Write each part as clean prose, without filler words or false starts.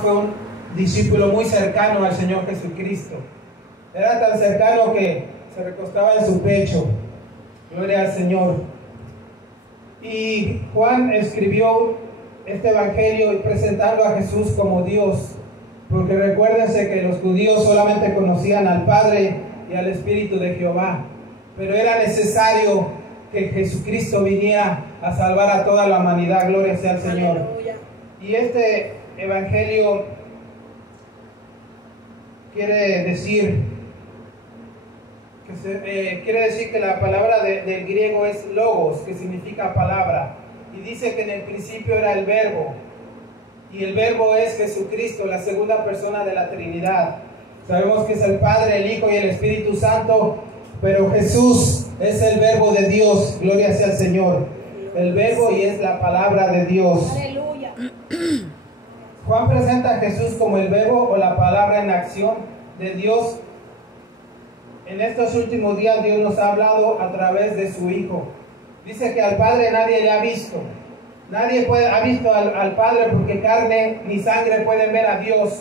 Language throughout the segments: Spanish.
Fue un discípulo muy cercano al Señor Jesucristo. Era tan cercano que se recostaba en su pecho. Gloria al Señor. Y Juan escribió este evangelio presentando a Jesús como Dios, porque recuérdense que los judíos solamente conocían al Padre y al Espíritu de Jehová, pero era necesario que Jesucristo viniera a salvar a toda la humanidad. Gloria sea al Señor. Aleluya. Y este evangelio quiere decir que la palabra del griego es logos, que significa palabra, y dice que en el principio era el verbo, y el verbo es Jesucristo, la segunda persona de la Trinidad. Sabemos que es el Padre, el Hijo y el Espíritu Santo, pero Jesús es el verbo de Dios. Gloria sea al Señor. El verbo y es la palabra de Dios. Aleluya. Juan presenta a Jesús como el verbo o la palabra en acción de Dios. En estos últimos días Dios nos ha hablado a través de su Hijo. Dice que al Padre nadie le ha visto. Nadie ha visto al Padre, porque carne ni sangre pueden ver a Dios.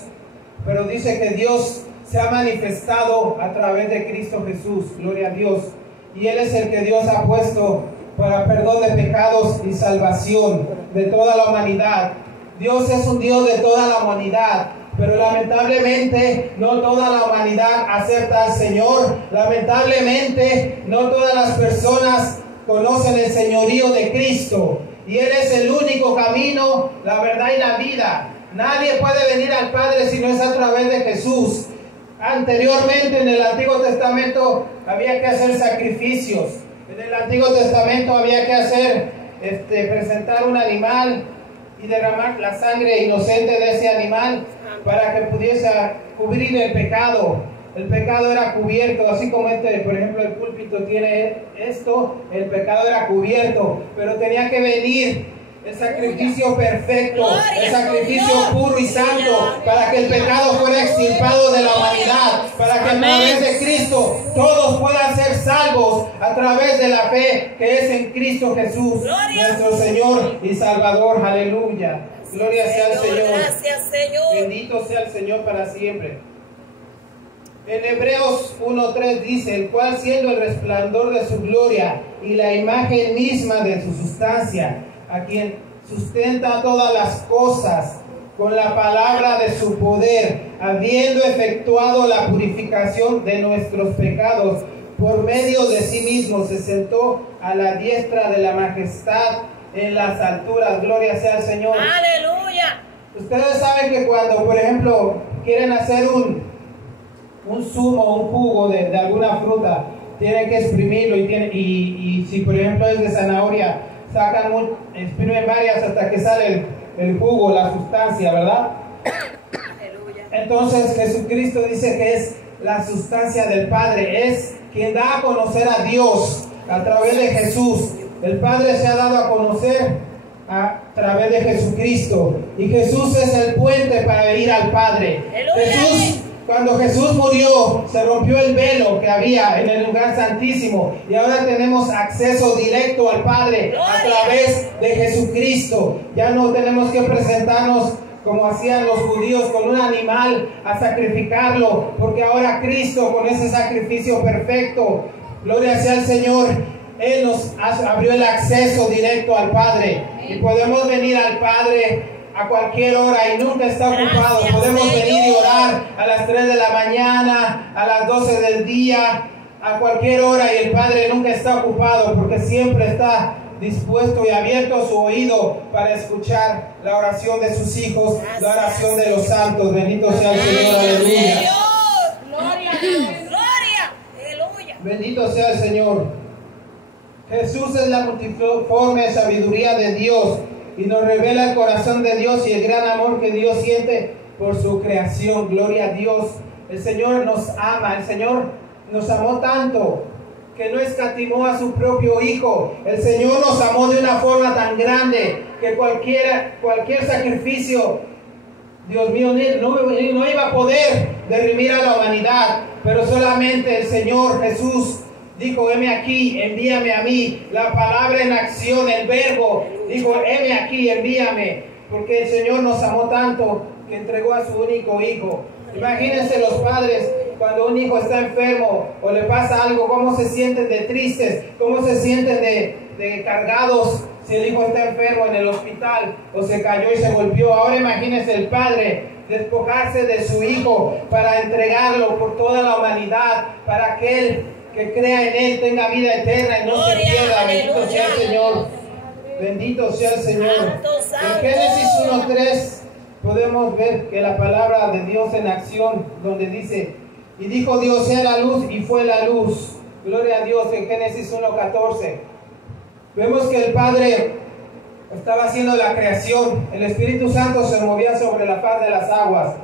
Pero dice que Dios se ha manifestado a través de Cristo Jesús. Gloria a Dios. Y Él es el que Dios ha puesto para perdón de pecados y salvación de toda la humanidad. Dios es un Dios de toda la humanidad, pero lamentablemente no toda la humanidad acepta al Señor. Lamentablemente no todas las personas conocen el señorío de Cristo, y Él es el único camino, la verdad y la vida. Nadie puede venir al Padre si no es a través de Jesús. Anteriormente en el Antiguo Testamento había que hacer sacrificios. En el Antiguo Testamento había que presentar un animal y derramar la sangre inocente de ese animal para que pudiese cubrir el pecado. El pecado era cubierto, así como por ejemplo, el púlpito tiene esto, el pecado era cubierto, pero tenía que venir el sacrificio perfecto, el sacrificio puro y santo, para que el pecado fuera extirpado de la humanidad, para que a través de Cristo todos puedan ser salvos a través de la fe que es en Cristo Jesús, nuestro Señor y Salvador. Aleluya. Gloria sea al Señor. Gracias, Señor. Bendito sea el Señor para siempre. En Hebreos 1:3 dice: el cual, siendo el resplandor de su gloria y la imagen misma de su sustancia, a quien sustenta todas las cosas con la palabra de su poder, habiendo efectuado la purificación de nuestros pecados, por medio de sí mismo se sentó a la diestra de la majestad en las alturas. Gloria sea al Señor. Aleluya. Ustedes saben que cuando, por ejemplo, quieren hacer un zumo, un jugo de alguna fruta, tienen que exprimirlo, y si por ejemplo es de zanahoria, exprimen varias hasta que sale el jugo, la sustancia, ¿verdad? Aleluya. Entonces Jesucristo dice que es la sustancia del Padre, es quien da a conocer a Dios a través de Jesús. El Padre se ha dado a conocer a través de Jesucristo, y Jesús es el puente para ir al Padre. Aleluya. Cuando Jesús murió, se rompió el velo que había en el lugar santísimo, y ahora tenemos acceso directo al Padre a través de Jesucristo. Ya no tenemos que presentarnos como hacían los judíos con un animal a sacrificarlo, porque ahora Cristo, con ese sacrificio perfecto, gloria sea al Señor, Él nos abrió el acceso directo al Padre, y podemos venir al Padre a cualquier hora y nunca está ocupado. Podemos venir y orar a las 3 de la mañana, a las 12 del día, a cualquier hora, y el Padre nunca está ocupado, porque siempre está dispuesto y abierto su oído para escuchar la oración de sus hijos, la oración de los santos. Bendito sea el Señor. Aleluya. Gloria a Dios. Gloria. Aleluya. Bendito sea el Señor. Jesús es la multiforme sabiduría de Dios, y nos revela el corazón de Dios y el gran amor que Dios siente por su creación. Gloria a Dios. El Señor nos ama. El Señor nos amó tanto que no escatimó a su propio Hijo. El Señor nos amó de una forma tan grande que cualquier sacrificio, Dios mío, no iba a poder derrimir a la humanidad, pero solamente el Señor Jesús dijo: heme aquí, envíame a mí. La palabra en acción, el verbo, dijo: heme aquí, envíame. Porque el Señor nos amó tanto que entregó a su único hijo. Imagínense los padres cuando un hijo está enfermo o le pasa algo, cómo se sienten de tristes, cómo se sienten de cargados si el hijo está enfermo en el hospital o se cayó y se golpeó. Ahora imagínense el padre despojarse de su hijo para entregarlo por toda la humanidad, para que aquel que crea en él tenga vida eterna y no se pierda. Bendito sea el Señor. Bendito sea el Señor. En Génesis 1:3 podemos ver que la palabra de Dios en acción, donde dice: y dijo Dios, sea la luz, y fue la luz. Gloria a Dios. En Génesis 1:14 vemos que el Padre estaba haciendo la creación. El Espíritu Santo se movía sobre la faz de las aguas.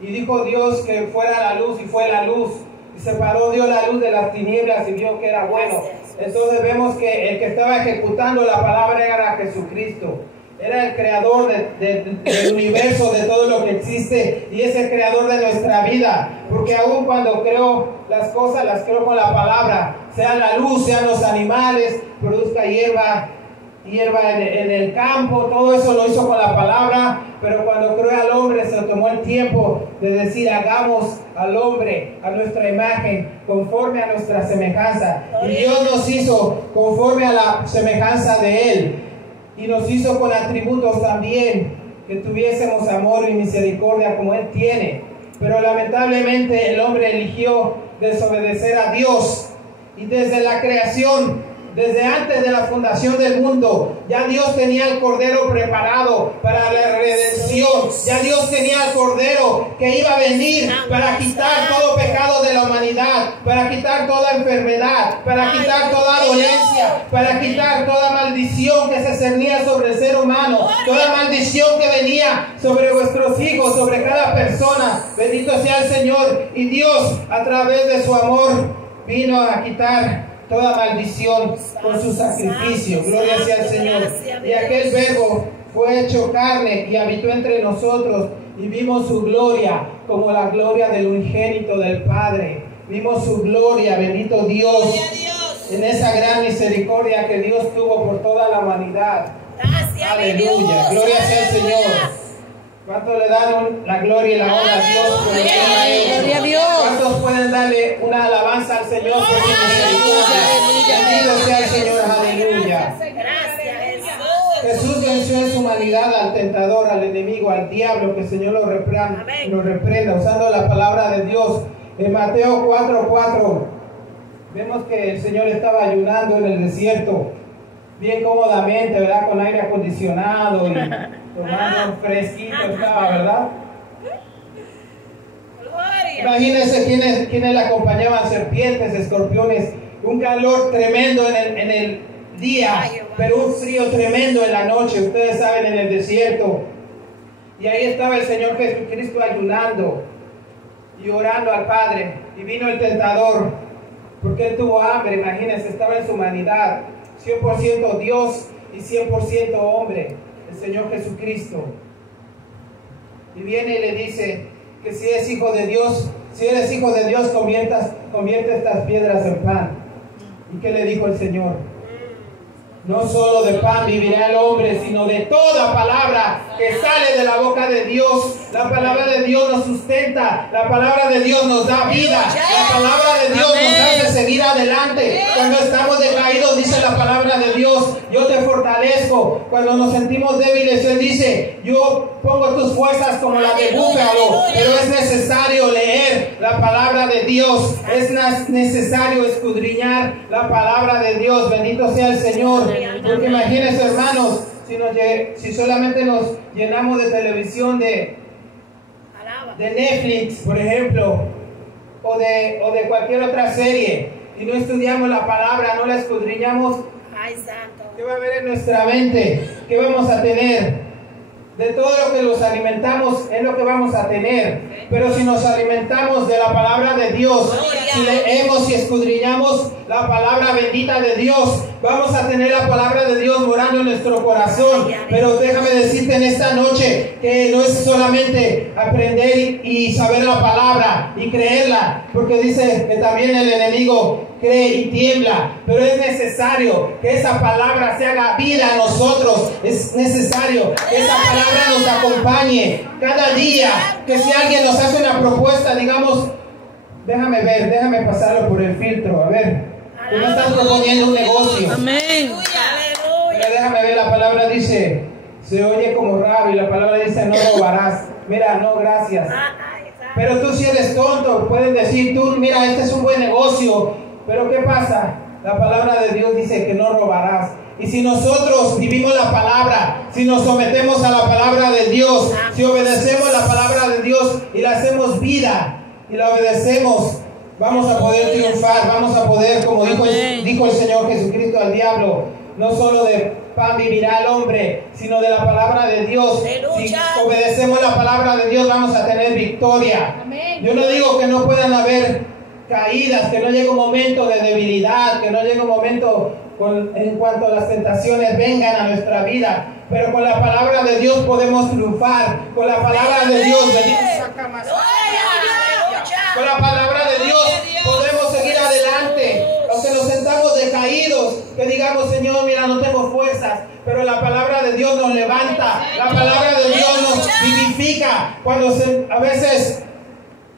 Y dijo Dios que fuera la luz, y fue la luz. Y separó Dios la luz de las tinieblas y vio que era bueno. Entonces vemos que el que estaba ejecutando la palabra era Jesucristo. Era el creador del universo, de todo lo que existe, y es el creador de nuestra vida, porque aún cuando creo las cosas, las creo con la palabra, sea la luz, sean los animales, produzca hierba en el campo, todo eso lo hizo con la palabra. Pero cuando creó al hombre, se tomó el tiempo de decir: hagamos al hombre a nuestra imagen, conforme a nuestra semejanza. Y Dios nos hizo conforme a la semejanza de Él, y nos hizo con atributos también, que tuviésemos amor y misericordia como Él tiene. Pero lamentablemente el hombre eligió desobedecer a Dios, y desde la creación, desde antes de la fundación del mundo, ya Dios tenía el Cordero preparado para la redención. Ya Dios tenía el Cordero que iba a venir para quitar todo pecado de la humanidad, para quitar toda enfermedad, para quitar toda dolencia, para quitar toda maldición que se cernía sobre el ser humano, toda maldición que venía sobre vuestros hijos, sobre cada persona. Bendito sea el Señor. Y Dios, a través de su amor, vino a quitar toda maldición con su sacrificio. Gloria sea al Señor. Y aquel Verbo fue hecho carne y habitó entre nosotros, y vimos su gloria como la gloria del unigénito del Padre. Vimos su gloria, bendito Dios, en esa gran misericordia que Dios tuvo por toda la humanidad. Aleluya. Gloria sea al Señor. ¿Cuántos le dan la gloria y la honra a Dios por lo que ha hecho? Gloria a Dios. ¿Cuántos pueden darle una alabanza al Señor por su misericordia? Bendito sea el Señor, aleluya. Jesús venció en su humanidad al tentador, al enemigo, al diablo. Que el Señor lo reprenda, usando la palabra de Dios. En Mateo 4:4 vemos que el Señor estaba ayunando en el desierto, bien cómodamente, ¿verdad? Con aire acondicionado y tomando un fresquito estaba, ¿verdad? Imagínense quienes le acompañaban: serpientes, escorpiones, un calor tremendo en el día, pero un frío tremendo en la noche, ustedes saben, en el desierto. Y ahí estaba el Señor Jesucristo ayunando y orando al Padre. Y vino el tentador, porque Él tuvo hambre. Imagínense, estaba en su humanidad, 100% Dios y 100% hombre, el Señor Jesucristo. Y viene y le dice que si es hijo de Dios, si eres hijo de Dios, convierte estas piedras en pan. ¿Y qué le dijo el Señor? No solo de pan vivirá el hombre, sino de toda palabra que sale de la boca de Dios. La palabra de Dios nos sustenta, la palabra de Dios nos da vida, la palabra de Dios nos hace seguir adelante. Cuando estamos decaídos, dice la palabra de Dios: yo te fortalezco. Cuando nos sentimos débiles, Él dice: yo pongo tus fuerzas como la de búfalo. Pero es necesario leer la palabra de Dios, es necesario escudriñar la palabra de Dios. Bendito sea el Señor. Porque imagínense, hermanos, si solamente nos llenamos de televisión, de Netflix, por ejemplo, o de cualquier otra serie, y no estudiamos la palabra, no la escudriñamos, ¿qué va a haber en nuestra mente? ¿Qué vamos a tener? De todo lo que nos alimentamos es lo que vamos a tener. Pero si nos alimentamos de la palabra de Dios, si leemos y escudriñamos la palabra bendita de Dios, vamos a tener la palabra de Dios morando en nuestro corazón. Pero déjame decirte en esta noche que no es solamente aprender y saber la palabra y creerla, porque dice que también el enemigo cree y tiembla. Pero es necesario que esa palabra se haga vida a nosotros. Es necesario que esa palabra palabra nos acompañe cada día. Que si alguien nos hace una propuesta, digamos, déjame pasarlo por el filtro. A ver, tú no estás proponiendo un negocio. Amén. Pero déjame ver, la palabra dice, se oye como raro y la palabra dice no robarás. Mira, no, gracias. Pero tú si eres tonto, puedes decir tú, mira, este es un buen negocio. Pero ¿qué pasa? La palabra de Dios dice que no robarás. Y si nosotros vivimos la palabra, si nos sometemos a la palabra de Dios, si obedecemos la palabra de Dios y la hacemos vida y la obedecemos, vamos a poder triunfar, vamos a poder, como dijo el Señor Jesucristo al diablo, no solo de pan vivirá el hombre, sino de la palabra de Dios. Si obedecemos la palabra de Dios, vamos a tener victoria. Yo no digo que no puedan haber caídas, que no llegue un momento de debilidad, que no llegue un momento en cuanto las tentaciones vengan a nuestra vida, pero con la palabra de Dios podemos triunfar. Con la palabra de Dios, con la palabra de Dios podemos seguir adelante. Aunque nos sentamos decaídos, que digamos, Señor, mira, no tengo fuerzas, pero la palabra de Dios nos levanta, la palabra de Dios nos vivifica. A veces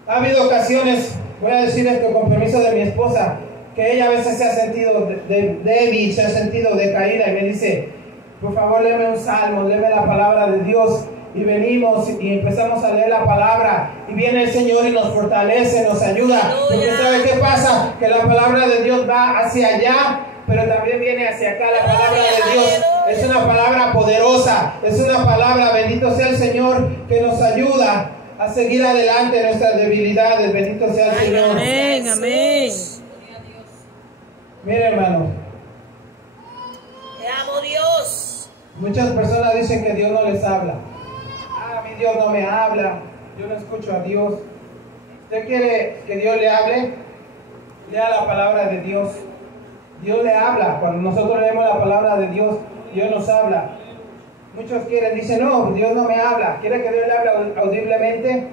ha habido ocasiones, voy a decir esto con permiso de mi esposa, que ella a veces se ha sentido débil, se ha sentido decaída y me dice, por favor léeme un salmo, léeme la palabra de Dios. Y venimos y empezamos a leer la palabra y viene el Señor y nos fortalece, nos ayuda. Porque ¿sabe qué pasa? Que la palabra de Dios va hacia allá, pero también viene hacia acá. La palabra de Dios es una palabra poderosa, es una palabra, bendito sea el Señor, que nos ayuda a seguir adelante en nuestras debilidades. Bendito sea el Señor. Amén, amén. Mire, hermano, Te amo, Dios. muchas personas dicen que Dios no les habla. A mí Dios no me habla, yo no escucho a Dios. ¿Usted quiere que Dios le hable? Lea la palabra de Dios. Dios le habla. Cuando nosotros leemos la palabra de Dios, Dios nos habla. Muchos dicen, no, Dios no me habla. ¿Quiere que Dios le hable audiblemente?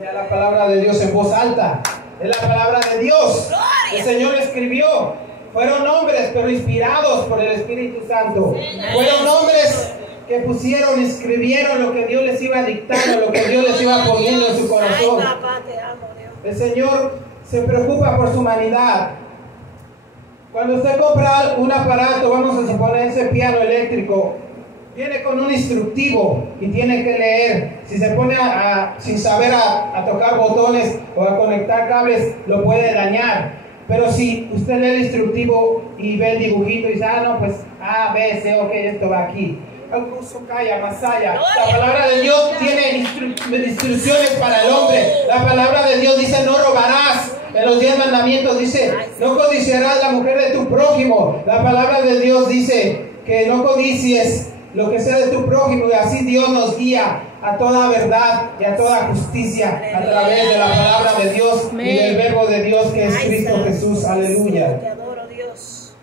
Lea la palabra de Dios en voz alta. Es la palabra de Dios. El Señor escribió. Fueron hombres, pero inspirados por el Espíritu Santo. Fueron hombres que escribieron lo que Dios les iba dictando, lo que Dios les iba poniendo en su corazón. Ay, papá, te amo, Dios. El Señor se preocupa por su humanidad. Cuando usted compra un aparato, vamos a suponer ese piano eléctrico, viene con un instructivo y tiene que leer. Si se pone sin saber a tocar botones o a conectar cables, lo puede dañar. Pero si usted lee el instructivo y ve el dibujito y dice, no, pues A, B, C, ok, esto va aquí. La palabra de Dios tiene instrucciones para el hombre. La palabra de Dios dice, no robarás. En los 10 mandamientos dice, no codiciarás la mujer de tu prójimo. La palabra de Dios dice que no codicies lo que sea de tu prójimo, y así Dios nos guía a toda verdad y a toda justicia a través de la palabra de Dios y del verbo de Dios que es Cristo Jesús. Aleluya. Te adoro, Dios.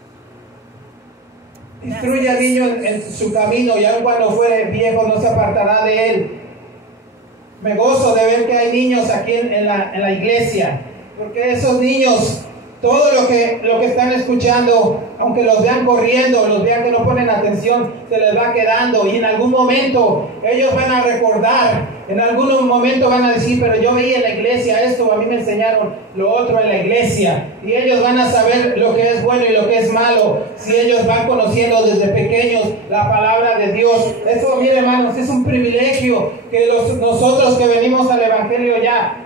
Instruye al niño en su camino, y aun cuando fuere viejo no se apartará de él. Me gozo de ver que hay niños aquí en la iglesia, porque esos niños, todo lo que están escuchando, aunque los vean corriendo, los vean que no ponen atención, se les va quedando, y en algún momento ellos van a recordar, en algún momento van a decir, pero yo veía en la iglesia esto, a mí me enseñaron lo otro en la iglesia, y ellos van a saber lo que es bueno y lo que es malo, si ellos van conociendo desde pequeños la palabra de Dios. Eso, mire, hermanos, es un privilegio que nosotros que venimos al evangelio ya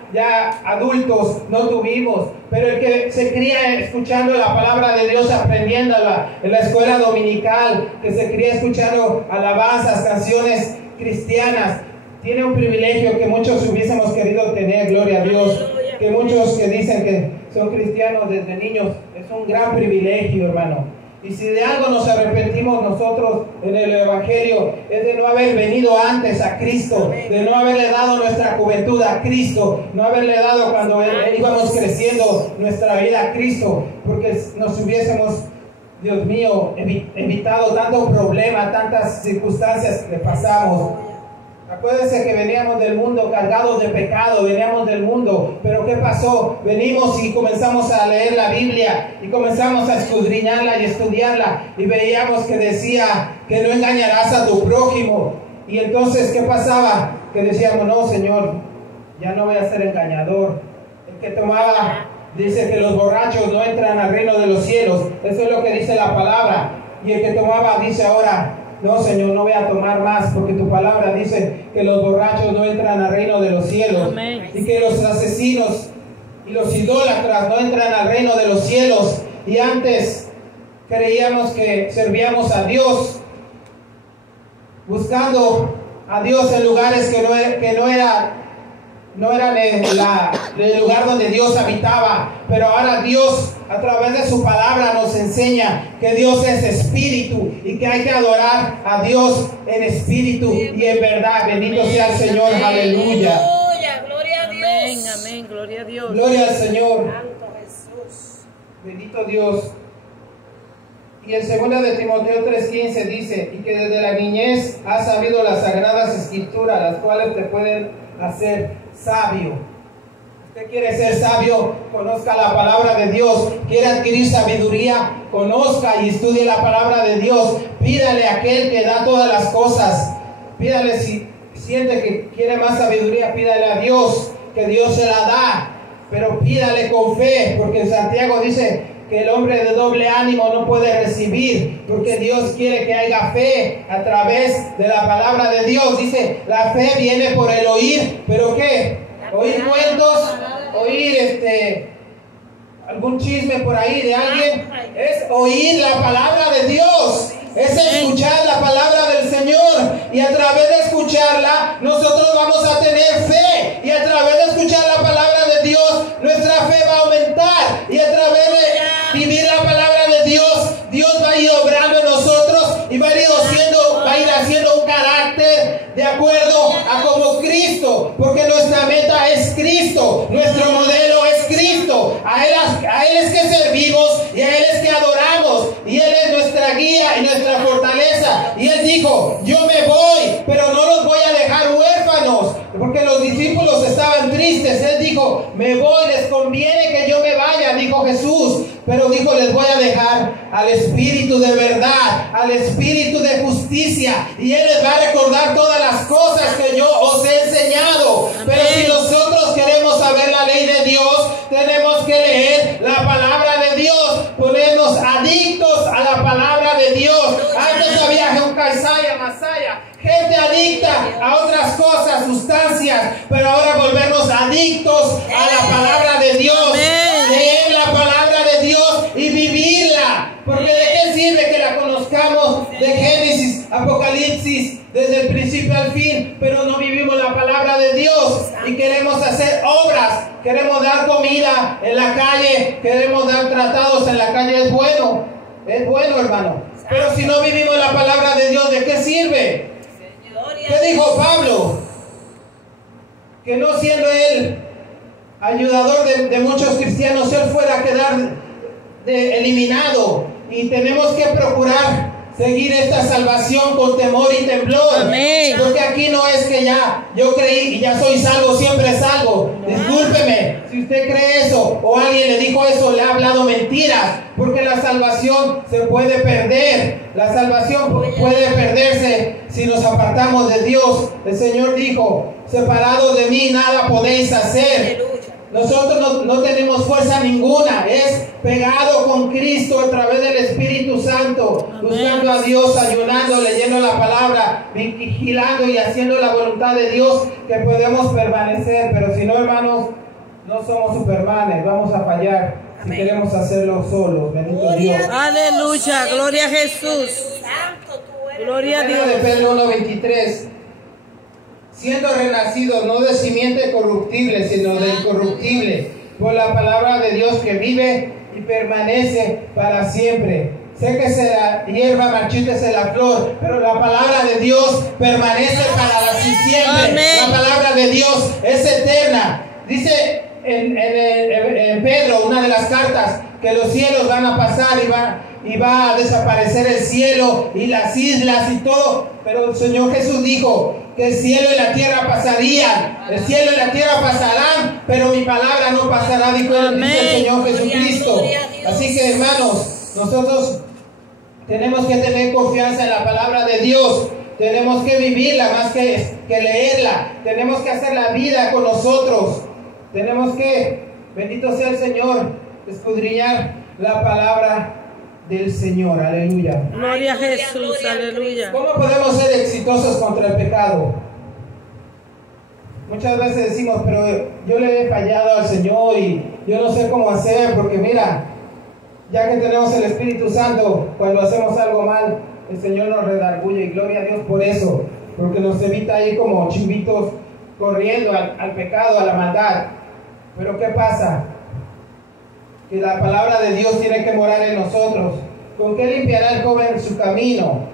adultos no tuvimos, pero el que se cría escuchando la palabra de Dios, aprendiéndola en la escuela dominical, que se cría escuchando alabanzas, canciones cristianas, tiene un privilegio que muchos hubiésemos querido tener. Gloria a Dios. Que muchos que dicen que son cristianos desde niños, es un gran privilegio, hermano. Y si de algo nos arrepentimos nosotros en el evangelio, es de no haber venido antes a Cristo, de no haberle dado nuestra juventud a Cristo, no haberle dado cuando íbamos creciendo nuestra vida a Cristo, porque nos hubiésemos, Dios mío, evitado tanto problema, tantas circunstancias que pasamos. Acuérdense que veníamos del mundo cargados de pecado, veníamos del mundo, pero ¿qué pasó? Venimos y comenzamos a leer la Biblia y comenzamos a escudriñarla y estudiarla, y veíamos que decía que no engañarás a tu prójimo. Y entonces, ¿qué pasaba? Que decíamos, no, Señor, ya no voy a ser engañador. El que tomaba, dice que los borrachos no entran al reino de los cielos. Eso es lo que dice la palabra. Y el que tomaba dice ahora, no, Señor, no voy a tomar más, porque tu palabra dice que los borrachos no entran al reino de los cielos. Amén. Y que los asesinos y los idólatras no entran al reino de los cielos. Y antes creíamos que servíamos a Dios, buscando a Dios en lugares que no eran el lugar donde Dios habitaba. Pero ahora Dios, a través de su palabra, nos enseña que Dios es espíritu y que hay que adorar a Dios en espíritu y en verdad. Bendito sea el Señor, aleluya. Gloria a Dios. Amén, amén, gloria a Dios. Gloria al Señor. Santo Jesús. Bendito Dios. Y en 2 de Timoteo 3:15 dice, y que desde la niñez has sabido las sagradas escrituras, las cuales te pueden hacer sabio. Usted quiere ser sabio, conozca la palabra de Dios. Quiere adquirir sabiduría, conozca y estudie la palabra de Dios. Pídale a aquel que da todas las cosas. Pídale, si siente que quiere más sabiduría, pídale a Dios, que Dios se la da. Pero pídale con fe, porque en Santiago dice que el hombre de doble ánimo no puede recibir, porque Dios quiere que haya fe a través de la palabra de Dios. Dice, la fe viene por el oír, pero ¿qué? Oír cuentos, oír algún chisme por ahí de alguien. Es oír la palabra de Dios, es escuchar la palabra del Señor, y a través de escucharla nosotros vamos a tener fe, y a través de escuchar la palabra de Dios nuestra fe va a aumentar, y a través de vivir la palabra de Dios, Dios va a ir obrando en nosotros y va a ir haciendo un carácter de acuerdo a como Cristo, porque nuestra meta es Cristo, nuestro modelo es Cristo. A Él es que servimos y a Él es que adoramos, y Él es nuestra guía y nuestra fortaleza. Y Él dijo, yo me voy, pero no los voy a dejar huérfanos, porque los discípulos estaban tristes. Él dijo, me voy, les conviene que yo me vaya, dijo Jesús, pero dijo, les voy a dejar al Espíritu de verdad, al Espíritu de justicia, y Él les va a recordar todas las cosas que yo os he enseñado. Amén. Pero si nosotros queremos saber la ley de Dios, tenemos que leer la palabra de Dios, ponernos adictos a la palabra de Dios. Antes había Masaya, gente adicta a otras cosas, sustancias, pero ahora volvernos adictos a la palabra de Dios. Amén. Leer la palabra de Dios y vivirla, porque ¿de qué sirve que la conozcamos de Génesis, Apocalipsis, desde el principio al fin, pero no vivimos la palabra de Dios y queremos hacer obras, queremos dar comida en la calle, queremos dar tratados en la calle? Es bueno, hermano, pero si no vivimos la palabra de Dios, ¿de qué sirve? ¿Qué dijo Pablo? Que no siendo él ayudador de muchos cristianos, él fuera a quedar eliminado, y tenemos que procurar seguir esta salvación con temor y temblor. Amén. Porque aquí no es que ya yo creí y ya soy salvo, siempre salvo. Discúlpeme si usted cree eso o alguien le dijo eso, le ha hablado mentiras, porque la salvación se puede perder. La salvación puede perderse si nos apartamos de Dios. El Señor dijo, separados de mí nada podéis hacer. Nosotros no tenemos fuerza ninguna, es pegado con Cristo a través del Espíritu Santo, buscando a Dios, ayunando, leyendo la palabra, vigilando y haciendo la voluntad de Dios, que podemos permanecer. Pero si no, hermanos, no somos supermanes, vamos a fallar. Amén. Si queremos hacerlo solos. Bendito Dios. Aleluya, gloria a Jesús. Gloria a Dios. De Pedro 1:23. Siendo renacidos no de simiente corruptible, sino de incorruptible, por la palabra de Dios que vive y permanece para siempre. Séquese la hierba, marchítese la flor, pero la palabra de Dios permanece para siempre. Amén. La palabra de Dios es eterna. Dice en Pedro, una de las cartas, que los cielos van a pasar y va a desaparecer el cielo y las islas y todo, pero el Señor Jesús dijo que el cielo y la tierra pasarían, el cielo y la tierra pasarán, pero mi palabra no pasará, dice el Señor Jesucristo. Así que, hermanos, nosotros tenemos que tener confianza en la palabra de Dios, tenemos que vivirla más que leerla. Tenemos que hacer la vida con nosotros. Tenemos que, bendito sea el Señor, escudriñar la palabra del Señor. Aleluya. Gloria a Jesús, aleluya. ¿Cómo podemos ser exitosos contra el pecado? Muchas veces decimos, pero yo le he fallado al Señor y yo no sé cómo hacer, porque mira, ya que tenemos el Espíritu Santo, cuando hacemos algo mal, el Señor nos redarguye, y gloria a Dios por eso, porque nos evita ir como chivitos corriendo al pecado, a la maldad. Pero ¿qué pasa? Que la palabra de Dios tiene que morar en nosotros. ¿Con qué limpiará el joven su camino?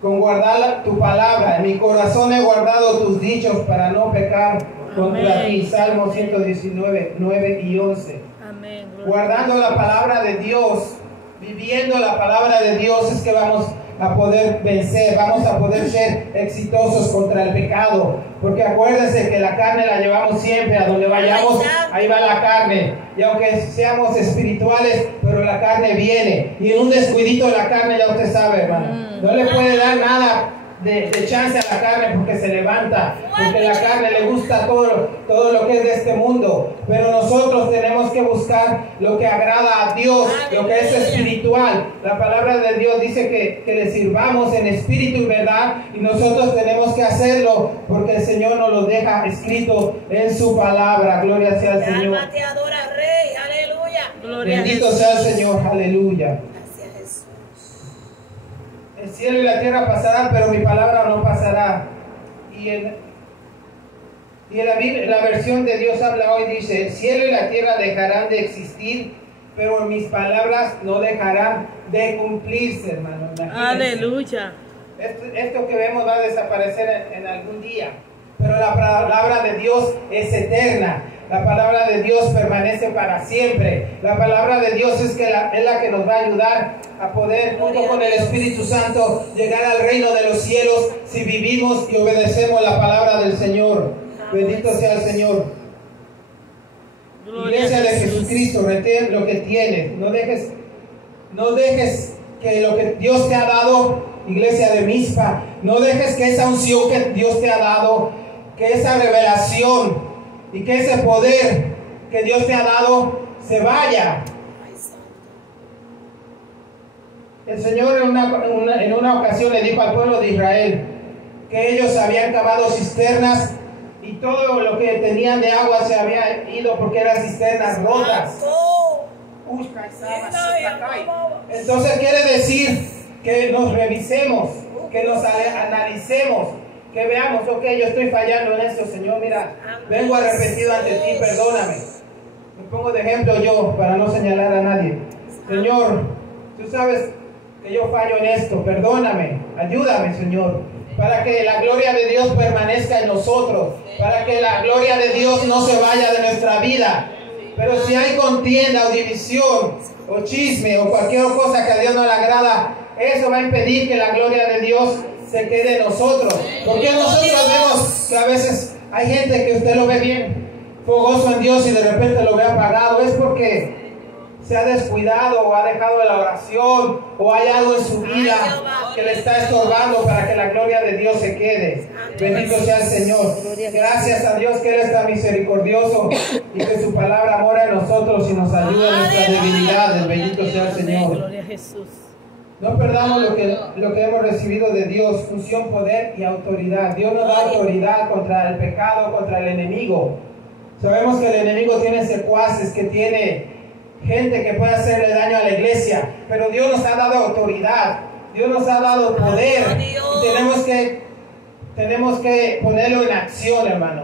Con guardar tu palabra. En mi corazón he guardado tus dichos para no pecar contra ti. Salmo 119, 9 y 11. Amén. Guardando la palabra de Dios, viviendo la palabra de Dios, es que vamos a poder vencer, vamos a poder ser exitosos contra el pecado. Porque acuérdense que la carne la llevamos siempre, a donde vayamos, ahí va la carne. Y aunque seamos espirituales, pero la carne viene. Y en un descuidito de la carne, ya usted sabe, hermano, no le puede dar nada de chance a la carne, porque se levanta, porque la carne le gusta todo lo que es de este mundo. Pero nosotros tenemos que buscar lo que agrada a Dios, lo que es espiritual. La palabra de Dios dice que le sirvamos en espíritu y verdad, y nosotros tenemos que hacerlo porque el Señor nos lo deja escrito en su palabra. Gloria sea al Señor. Alma te adora, Rey, aleluya. Gloria a Bendito Jesús. sea el Señor, aleluya. Gracias, Jesús. El cielo y la tierra pasarán, pero mi palabra no pasará. Y en la versión de Dios habla hoy, dice: el cielo y la tierra dejarán de existir, pero mis palabras no dejarán de cumplirse, hermano. Imagínense. Aleluya. Esto que vemos va a desaparecer en algún día, pero la palabra de Dios es eterna. La palabra de Dios permanece para siempre. La palabra de Dios es la que nos va a ayudar a poder, junto con el Espíritu Santo, llegar al reino de los cielos si vivimos y obedecemos la palabra del Señor. Bendito sea el Señor. Gloria Iglesia a de Jesús. Jesucristo, retén lo que tienes. No dejes que lo que Dios te ha dado, iglesia de Mizpa, no dejes que esa unción que Dios te ha dado, que esa revelación y que ese poder que Dios te ha dado se vaya. El Señor en una ocasión le dijo al pueblo de Israel que ellos habían cavado cisternas y todo lo que tenían de agua se había ido porque eran cisternas rotas. Entonces quiere decir que nos revisemos, que nos analicemos, que veamos, ok, yo estoy fallando en esto, Señor, mira, vengo arrepentido ante ti, perdóname. Me pongo de ejemplo yo, para no señalar a nadie. Señor, tú sabes que yo fallo en esto, perdóname, ayúdame, Señor, para que la gloria de Dios permanezca en nosotros, para que la gloria de Dios no se vaya de nuestra vida. Pero si hay contienda o división o chisme o cualquier cosa que a Dios no le agrada, eso va a impedir que la gloria de Dios se quede en nosotros. Porque nosotros vemos que a veces hay gente que usted lo ve bien fogoso en Dios y de repente lo ve apagado. Es porque se ha descuidado o ha dejado de la oración, o hay algo en su vida que le está estorbando para que la gloria de Dios se quede. Bendito sea el Señor. Gracias a Dios que Él está misericordioso y que su palabra mora en nosotros y nos ayuda en nuestras debilidades. Bendito sea el Señor. Gloria a Jesús. No perdamos lo que hemos recibido de Dios: unción, poder y autoridad. Dios nos da autoridad contra el pecado, contra el enemigo. Sabemos que el enemigo tiene secuaces, que tiene gente que puede hacerle daño a la iglesia, pero Dios nos ha dado autoridad, Dios nos ha dado poder, y tenemos que ponerlo en acción, hermano.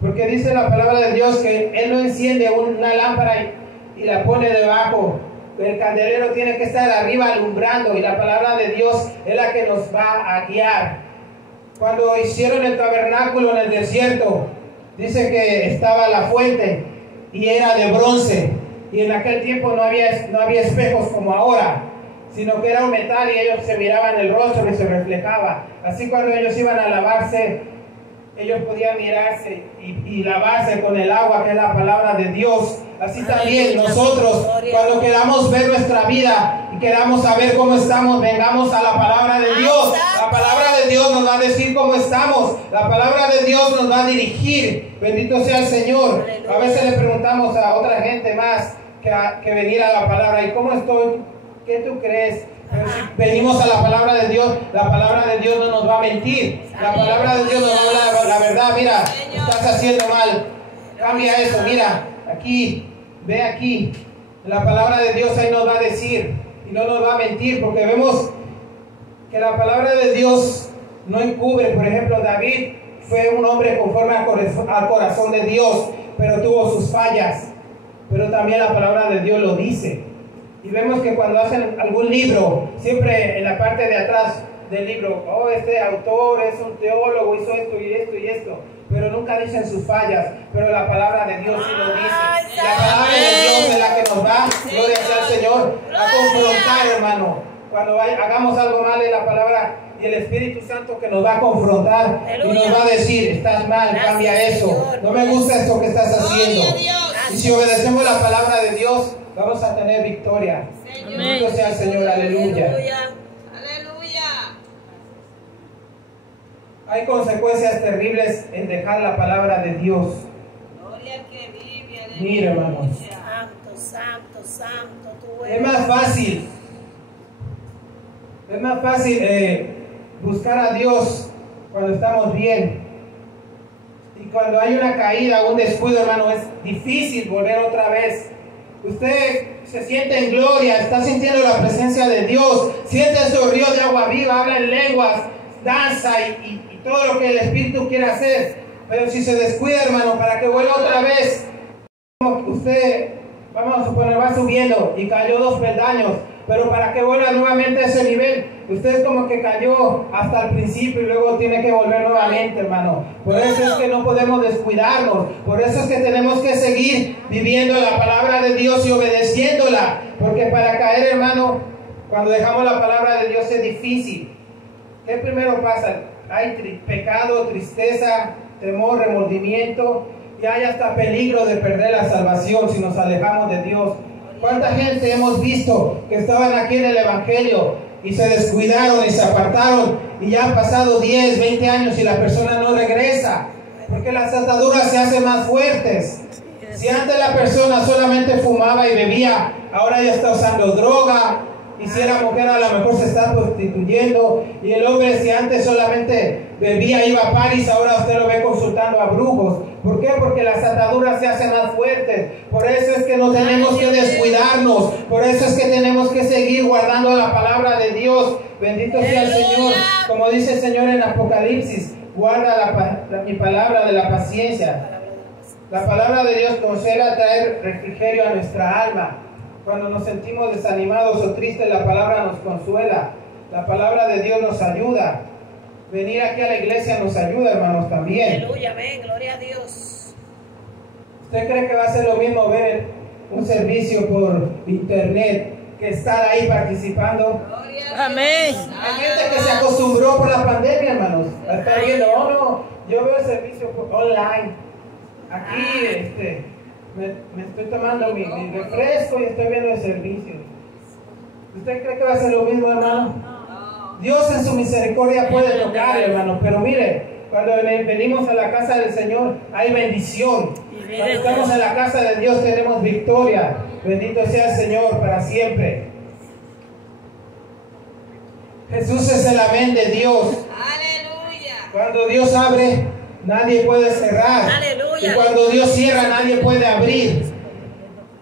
Porque dice la palabra de Dios que Él no enciende una lámpara y la pone debajo. El candelero tiene que estar arriba alumbrando, y la palabra de Dios es la que nos va a guiar. Cuando hicieron el tabernáculo en el desierto, dice que estaba la fuente y era de bronce, y en aquel tiempo no había espejos como ahora, sino que era un metal y ellos se miraban el rostro y se reflejaba. Así cuando ellos iban a lavarse ellos podían mirarse y lavarse con el agua que es la palabra de Dios. Así también nosotros, cuando queramos ver nuestra vida y queramos saber cómo estamos, vengamos a la palabra de Dios. La palabra de Dios nos va a decir cómo estamos. La palabra de Dios nos va a dirigir. Bendito sea el Señor. A veces le preguntamos a otra gente más que venir a la palabra: ¿y cómo estoy? ¿Qué tú crees? Pero si venimos a la palabra de Dios, la palabra de Dios no nos va a mentir. La palabra de Dios nos va a hablar la verdad. Mira, estás haciendo mal. Cambia eso. Mira, aquí, ve aquí. La palabra de Dios ahí nos va a decir y no nos va a mentir, porque vemos que la palabra de Dios no encubre. Por ejemplo, David fue un hombre conforme al corazón de Dios, pero tuvo sus fallas. Pero también la palabra de Dios lo dice. Y vemos que cuando hacen algún libro, siempre en la parte de atrás del libro, oh, este autor es un teólogo, hizo esto y esto y esto, pero nunca dicen sus fallas. Pero la palabra de Dios sí lo dice. La palabra de Dios es la que nos va, gloria sea al Señor, a confrontar, hermano. Cuando hagamos algo mal en la palabra, y el Espíritu Santo que nos va a confrontar y nos va a decir: estás mal, cambia eso, no me gusta esto que estás haciendo. Y si obedecemos la palabra de Dios, vamos a tener victoria. Bendito sea el Señor, aleluya. Aleluya. Hay consecuencias terribles en dejar la palabra de Dios. Gloria al que vive, aleluya. Mira, hermanos, Santo, santo, santo, tú es más fácil buscar a Dios cuando estamos bien. Y cuando hay una caída, un descuido, hermano, es difícil volver otra vez. Usted se siente en gloria, está sintiendo la presencia de Dios, siente esos ríos de agua viva, habla en lenguas, danza y todo lo que el Espíritu quiere hacer. Pero si se descuida, hermano, para que vuelva otra vez, usted, vamos a suponer, va subiendo y cayó 2 peldaños, pero para que vuelva nuevamente a ese nivel, usted como que cayó hasta el principio y luego tiene que volver nuevamente, hermano. Por eso es que no podemos descuidarnos, por eso es que tenemos que seguir viviendo la palabra de Dios y obedeciéndola, porque para caer, hermano, cuando dejamos la palabra de Dios es difícil. ¿Qué primero pasa? Hay pecado, tristeza, temor, remordimiento, y hay hasta peligro de perder la salvación si nos alejamos de Dios. ¿Cuánta gente hemos visto que estaban aquí en el Evangelio y se descuidaron y se apartaron y ya han pasado 10, 20 años y la persona no regresa? Porque las ataduras se hacen más fuertes. Si antes la persona solamente fumaba y bebía, ahora ya está usando droga. Y si era mujer, a lo mejor se está prostituyendo. Y el hombre, si antes solamente bebía, iba a París, ahora usted lo ve consultando a brujos. ¿Por qué? Porque las ataduras se hacen más fuertes. Por eso es que no tenemos que descuidarnos. Por eso es que tenemos que seguir guardando la palabra de Dios. Bendito sea el Señor. Como dice el Señor en Apocalipsis, guarda mi palabra de la paciencia. La palabra de Dios consuela, traer refrigerio a nuestra alma. Cuando nos sentimos desanimados o tristes, la palabra nos consuela. La palabra de Dios nos ayuda. Venir aquí a la iglesia nos ayuda, hermanos, también. Aleluya, amén, gloria a Dios. ¿Usted cree que va a ser lo mismo ver un servicio por internet que estar ahí participando? Amén. Hay gente que se acostumbró por la pandemia, hermanos, a estar viendo: oh no, yo veo el servicio online. Aquí, me estoy tomando mi refresco y estoy viendo el servicio. ¿Usted cree que va a ser lo mismo, hermano? Dios en su misericordia puede tocar, hermano, pero mire, cuando venimos a la casa del Señor hay bendición. Cuando estamos en la casa de Dios tenemos victoria. Bendito sea el Señor para siempre. Jesús es el amén de Dios. Aleluya. Cuando Dios abre, nadie puede cerrar. Aleluya. Y cuando Dios cierra, nadie puede abrir.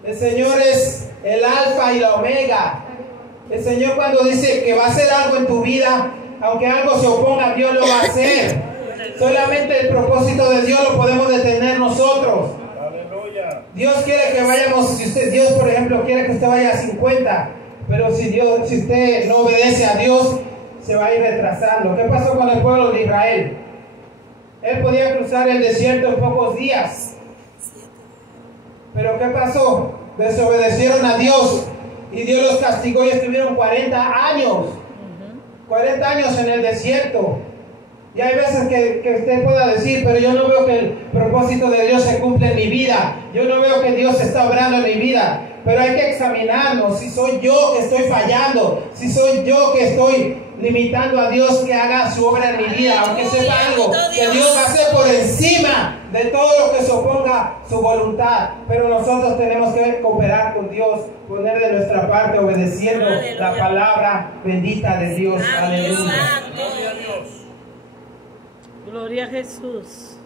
El Señor es el alfa y la omega. El Señor, cuando dice que va a hacer algo en tu vida, aunque algo se oponga, Dios lo va a hacer. Solamente el propósito de Dios lo podemos detener nosotros. Aleluya. Dios quiere que vayamos, Dios por ejemplo quiere que usted vaya a 50, pero si usted no obedece a Dios, se va a ir retrasando. ¿Qué pasó con el pueblo de Israel? Él podía cruzar el desierto en pocos días. Pero ¿qué pasó? Desobedecieron a Dios y Dios los castigó y estuvieron 40 años. 40 años en el desierto. Y hay veces que usted pueda decir, pero yo no veo que el propósito de Dios se cumple en mi vida. Yo no veo que Dios está obrando en mi vida. Pero hay que examinarnos si soy yo que estoy fallando, si soy yo que estoy limitando a Dios que haga su obra en mi vida, aunque sepa algo que Dios va a hacer por encima de todo lo que se oponga su voluntad. Pero nosotros tenemos que cooperar con Dios, poner de nuestra parte, obedeciendo la palabra bendita de Dios. Aleluya. Gloria a Jesús.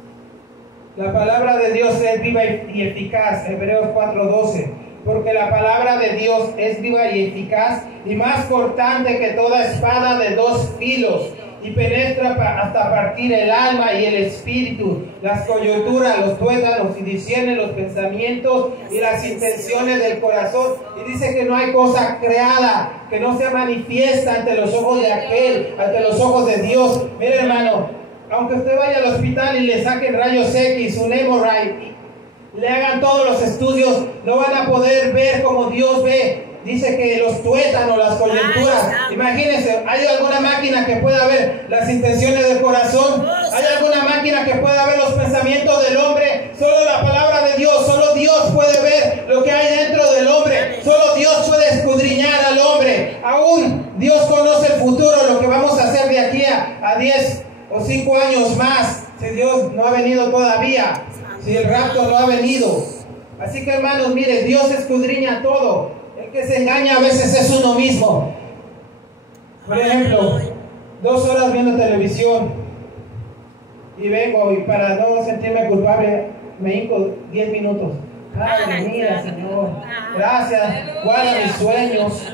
La palabra de Dios es viva y eficaz. Hebreos 4:12. Porque la palabra de Dios es viva y eficaz y más cortante que toda espada de dos filos, y penetra hasta partir el alma y el espíritu, las coyunturas, los tuétanos, y discierne los pensamientos y las intenciones del corazón. Y dice que no hay cosa creada que no sea manifiesta ante los ojos de aquel, ante los ojos de Dios. Mire, hermano, aunque usted vaya al hospital y le saquen rayos X, un MRI, le hagan todos los estudios, no van a poder ver como Dios ve. Dice que los tuétanos, las coyunturas. Imagínense, ¿hay alguna máquina que pueda ver las intenciones del corazón? ¿Hay alguna máquina que pueda ver los pensamientos del hombre? Solo la palabra de Dios, solo Dios puede ver lo que hay dentro del hombre. Solo Dios puede escudriñar al hombre. Aún Dios conoce el futuro, lo que vamos a hacer de aquí a 10 o 5 años más, si Dios no ha venido todavía, si el rapto no ha venido. Así que, hermanos, mire, Dios escudriña todo. El que se engaña a veces es uno mismo. Por ejemplo, 2 horas viendo televisión y vengo, y para no sentirme culpable me hinco 10 minutos. Ay, mira, Señor, gracias, guarda mis sueños.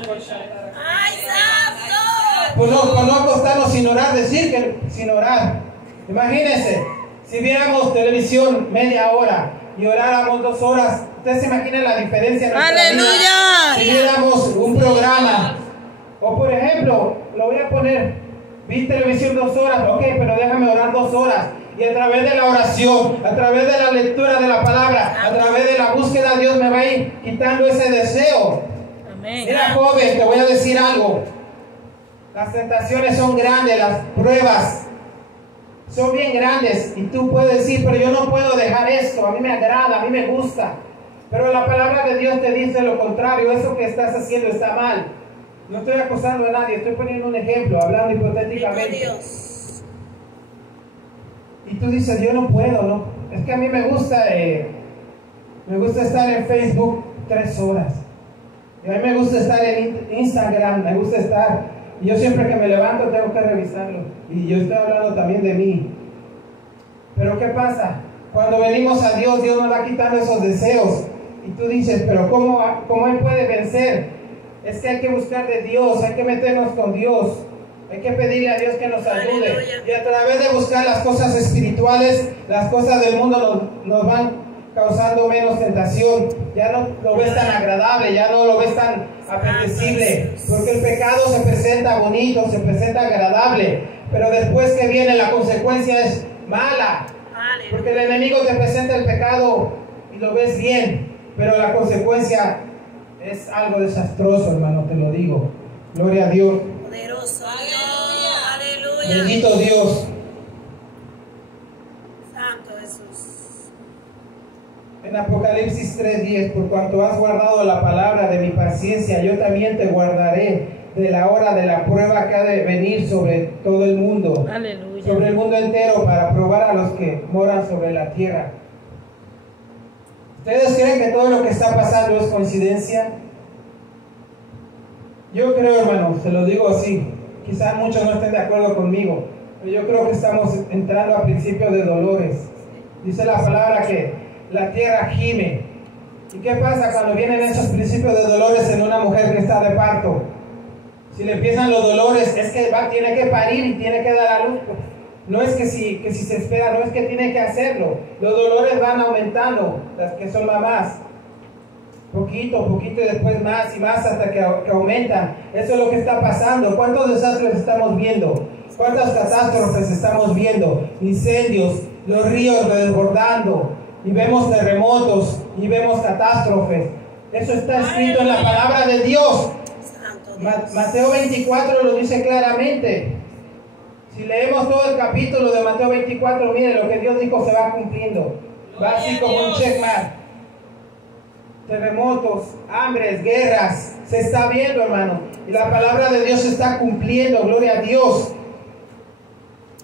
Por no acostarnos sin orar, decir que sin orar. Imagínense, si viéramos televisión media hora y oráramos 2 horas, ¿ustedes se imaginan la diferencia en nuestra vida? Si viéramos un programa, o por ejemplo, lo voy a poner, vi televisión 2 horas, ok, pero déjame orar 2 horas. Y a través de la oración, a través de la lectura de la palabra, a través de la búsqueda, Dios me va a ir quitando ese deseo. Amén. Mira, joven, te voy a decir algo. Las tentaciones son grandes, las pruebas son bien grandes, y tú puedes decir, pero yo no puedo dejar esto, a mí me agrada, a mí me gusta. Pero la palabra de Dios te dice lo contrario, eso que estás haciendo está mal. No estoy acusando a nadie, estoy poniendo un ejemplo, hablando hipotéticamente. Y tú dices, yo no puedo, no. Es que a mí me gusta estar en Facebook 3 horas. Y a mí me gusta estar en Instagram, me gusta estar. Y yo siempre que me levanto tengo que revisarlo. Y yo estoy hablando también de mí. Pero ¿qué pasa? Cuando venimos a Dios, Dios nos va quitando esos deseos. Y tú dices, pero ¿cómo Él puede vencer? Es que hay que buscar de Dios, hay que meternos con Dios. Hay que pedirle a Dios que nos ayude. Y a través de buscar las cosas espirituales, las cosas del mundo nos van causando menos tentación. Ya no lo ves tan agradable, ya no lo ves tan apetecible, porque el pecado se presenta bonito, se presenta agradable, pero después que viene la consecuencia es mala, porque el enemigo te presenta el pecado y lo ves bien, pero la consecuencia es algo desastroso, hermano, te lo digo. Gloria a Dios. Poderoso Dios, aleluya. Bendito Dios. Santo Jesús. En Apocalipsis 3:10, por cuanto has guardado la palabra de mi paciencia, yo también te guardaré de la hora de la prueba que ha de venir sobre todo el mundo. Aleluya. Sobre el mundo entero, para probar a los que moran sobre la tierra. ¿Ustedes creen que todo lo que está pasando es coincidencia? Yo creo, hermano, se lo digo así. Quizás muchos no estén de acuerdo conmigo, pero yo creo que estamos entrando a principios de dolores. Dice la palabra que la tierra gime. ¿Y qué pasa cuando vienen esos principios de dolores en una mujer que está de parto? Si le empiezan los dolores, es que tiene que parir y tiene que dar a luz. No es que si se espera, no es que tiene que hacerlo. Los dolores van aumentando, las que son mamás. Poquito, poquito, y después más y más hasta que aumentan. Eso es lo que está pasando. ¿Cuántos desastres estamos viendo? ¿Cuántas catástrofes estamos viendo? Incendios, los ríos desbordando, y vemos terremotos, y vemos catástrofes. Eso está escrito en la palabra de Dios. Mateo 24 lo dice claramente. Si leemos todo el capítulo de Mateo 24, mire lo que Dios dijo se va cumpliendo. Va así como un checkmark. Terremotos, hambres, guerras, se está viendo, hermano. Y la palabra de Dios se está cumpliendo, gloria a Dios.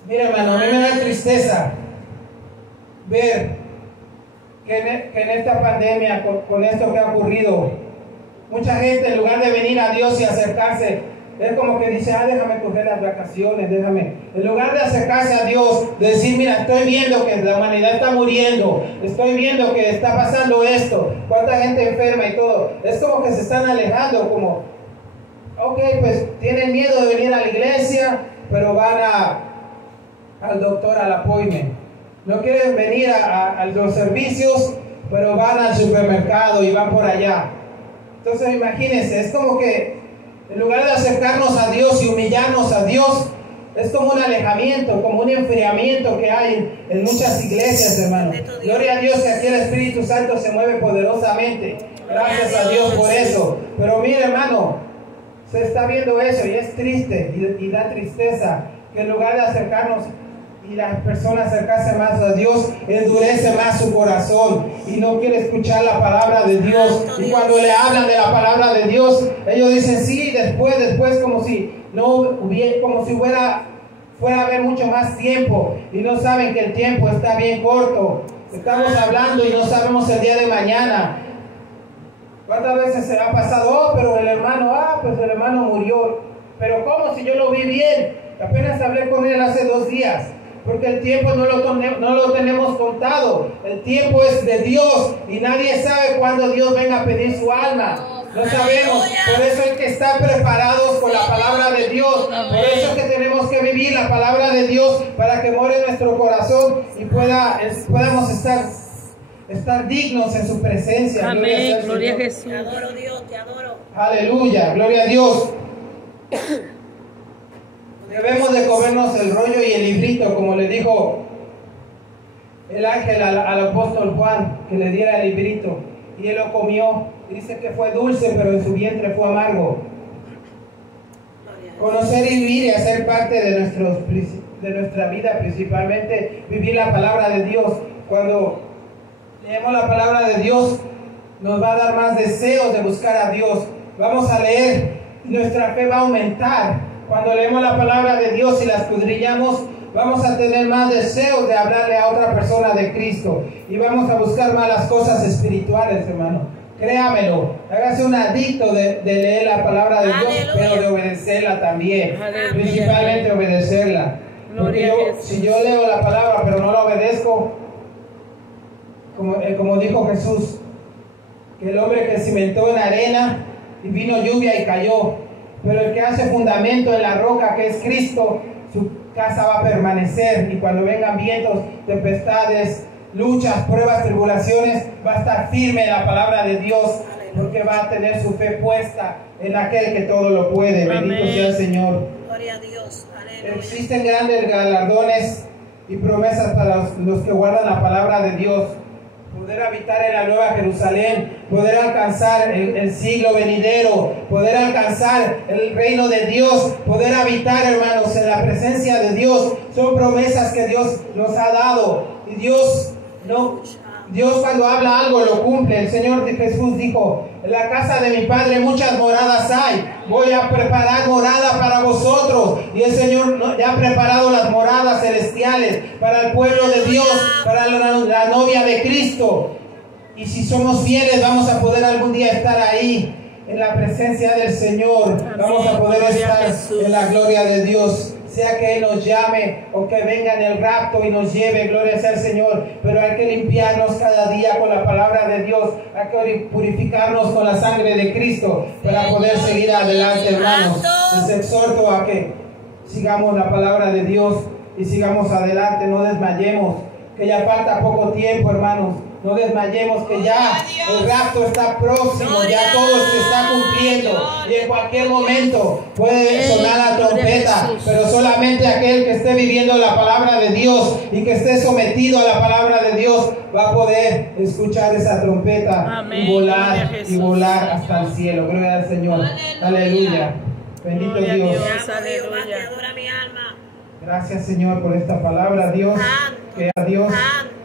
Mire, hermano, a mí me da tristeza ver que en esta pandemia, con esto que ha ocurrido, mucha gente en lugar de venir a Dios y acercarse, es como que dice, déjame coger las vacaciones, déjame. En lugar de acercarse a Dios, de decir, mira, estoy viendo que la humanidad está muriendo, estoy viendo que está pasando esto, cuánta gente enferma y todo. Es como que se están alejando, como, ok, pues tienen miedo de venir a la iglesia, pero van al doctor, al appointment. No quieren venir a los servicios, pero van al supermercado y van por allá. Entonces imagínense, es como que en lugar de acercarnos a Dios y humillarnos a Dios, es como un alejamiento, como un enfriamiento que hay en muchas iglesias, hermano. Gloria a Dios que aquí el Espíritu Santo se mueve poderosamente. Gracias a Dios por eso. Pero mire, hermano, se está viendo eso y es triste y da tristeza que en lugar de acercarnos y las personas acercarse más a Dios, endurece más su corazón y no quiere escuchar la palabra de Dios. Y cuando le hablan de la palabra de Dios, ellos dicen sí, después, como si no hubiera, como si fuera a haber mucho más tiempo, y no saben que el tiempo está bien corto. Estamos hablando y no sabemos el día de mañana. ¿Cuántas veces se ha pasado? Pero el hermano, pues el hermano murió. Pero ¿cómo? Si yo lo vi bien. Apenas hablé con él hace 2 días. Porque el tiempo no lo tenemos contado. El tiempo es de Dios y nadie sabe cuándo Dios venga a pedir su alma. No sabemos. Por eso hay que estar preparados con la palabra de Dios. Por eso es que tenemos que vivir la palabra de Dios para que more nuestro corazón y podamos estar dignos en su presencia. Amén. Gloria a Jesús. Te adoro, Dios, te adoro. Aleluya. Gloria a Dios. Debemos de comernos el rollo y el librito, como le dijo el ángel al apóstol Juan, que le diera el librito, y él lo comió. Dice que fue dulce, pero en su vientre fue amargo. Conocer y vivir y hacer parte de nuestra vida, principalmente vivir la palabra de Dios. Cuando leemos la palabra de Dios, nos va a dar más deseos de buscar a Dios. Vamos a leer y nuestra fe va a aumentar. Cuando leemos la palabra de Dios y la escudriñamos, vamos a tener más deseos de hablarle a otra persona de Cristo. Y vamos a buscar más las cosas espirituales, hermano. Créamelo. Hágase un adicto de leer la palabra de Dios, pero de obedecerla también. Aleluya. Principalmente obedecerla. Porque si yo leo la palabra, pero no la obedezco, como dijo Jesús, que el hombre que cimentó en arena y vino lluvia y cayó. Pero el que hace fundamento en la roca, que es Cristo, su casa va a permanecer. Y cuando vengan vientos, tempestades, luchas, pruebas, tribulaciones, va a estar firme en la palabra de Dios, porque va a tener su fe puesta en aquel que todo lo puede. Bendito sea el Señor. Gloria a Dios. Aleluya. Existen grandes galardones y promesas para los que guardan la palabra de Dios. Poder habitar en la Nueva Jerusalén, poder alcanzar el siglo venidero, poder alcanzar el reino de Dios, poder habitar, hermanos, en la presencia de Dios. Son promesas que Dios nos ha dado. Y Dios cuando habla algo lo cumple. El Señor Jesús dijo, en la casa de mi Padre muchas moradas hay. Voy a preparar morada para vosotros. Y el Señor ya ha preparado las moradas celestiales para el pueblo de Dios, para la novia de Cristo. Y si somos fieles, vamos a poder algún día estar ahí, en la presencia del Señor. Vamos a poder estar en la gloria de Dios. Sea que Él nos llame o que venga en el rapto y nos lleve, gloria sea al Señor. Pero hay que limpiarnos cada día con la palabra de Dios. Hay que purificarnos con la sangre de Cristo para poder seguir adelante, hermanos. Les exhorto a que sigamos la palabra de Dios y sigamos adelante. No desmayemos, que ya falta poco tiempo, hermanos. No desmayemos, que ya el rapto está próximo, ya todo se está cumpliendo y en cualquier momento puede sonar la trompeta, pero solamente aquel que esté viviendo la palabra de Dios y que esté sometido a la palabra de Dios va a poder escuchar esa trompeta y volar hasta el cielo. Gloria al Señor. Aleluya. Bendito Dios. Te adora mi alma. Gracias, Señor, por esta palabra, Dios. Santo. Que a Dios Santo.